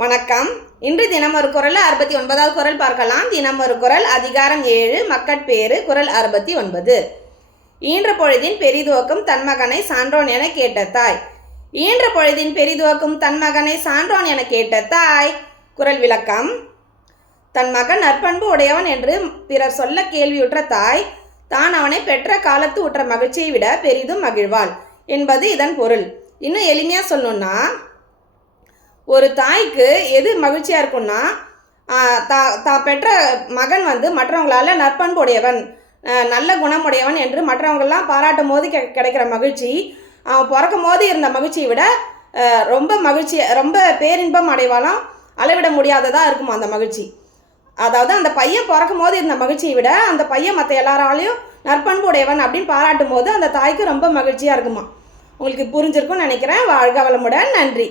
வணக்கம். இன்று தினம் ஒரு குறள் 69வது குறள் பார்க்கலாம். தினம் ஒரு குறள், அதிகாரம் 7, மக்கட்பேறு, குறள் 69. ஈன்ற பொழுதின் பெரிதுவக்கும் தன் மகனை சான்றோன் என கேட்ட தாய். ஈன்ற பொழுதின் பெரிதுவக்கும் தன் மகனை சான்றோன் என கேட்ட தாய். குறள் விளக்கம். தன் மகன் நற்பண்பு உடையவன் என்று பிறர் சொல்ல கேள்வியுற்ற தாய் தான் அவனை பெற்ற காலத்து உற்ற மகிழ்ச்சியை விட பெரிதும் மகிழ்வாள் என்பது இதன் பொருள். இன்னும் எளிமையாக சொல்லணும்னா, ஒரு தாய்க்கு எது மகிழ்ச்சியாக இருக்குன்னா, தான் பெற்ற மகன் மற்றவங்களால் நற்பண்பு உடையவன், நல்ல குணமுடையவன் என்று மற்றவங்களாம் பாராட்டும் போது கிடைக்கிற மகிழ்ச்சி, அவன் பிறக்கும் போது இருந்த மகிழ்ச்சியை விட ரொம்ப பேரின்பம் அடைவாலும் அளவிட முடியாததாக இருக்குமா அந்த மகிழ்ச்சி. அதாவது அந்த பையன் பிறக்கும் போது இருந்த மகிழ்ச்சியை விட அந்த பையன் மற்ற எல்லாராலையும் நற்பண்பு உடையவன் அப்படின்னு பாராட்டும் போது அந்த தாய்க்கு ரொம்ப மகிழ்ச்சியாக இருக்குமா. உங்களுக்கு புரிஞ்சிருக்கும்னு நினைக்கிறேன். வாழ்க வளமுடன். நன்றி.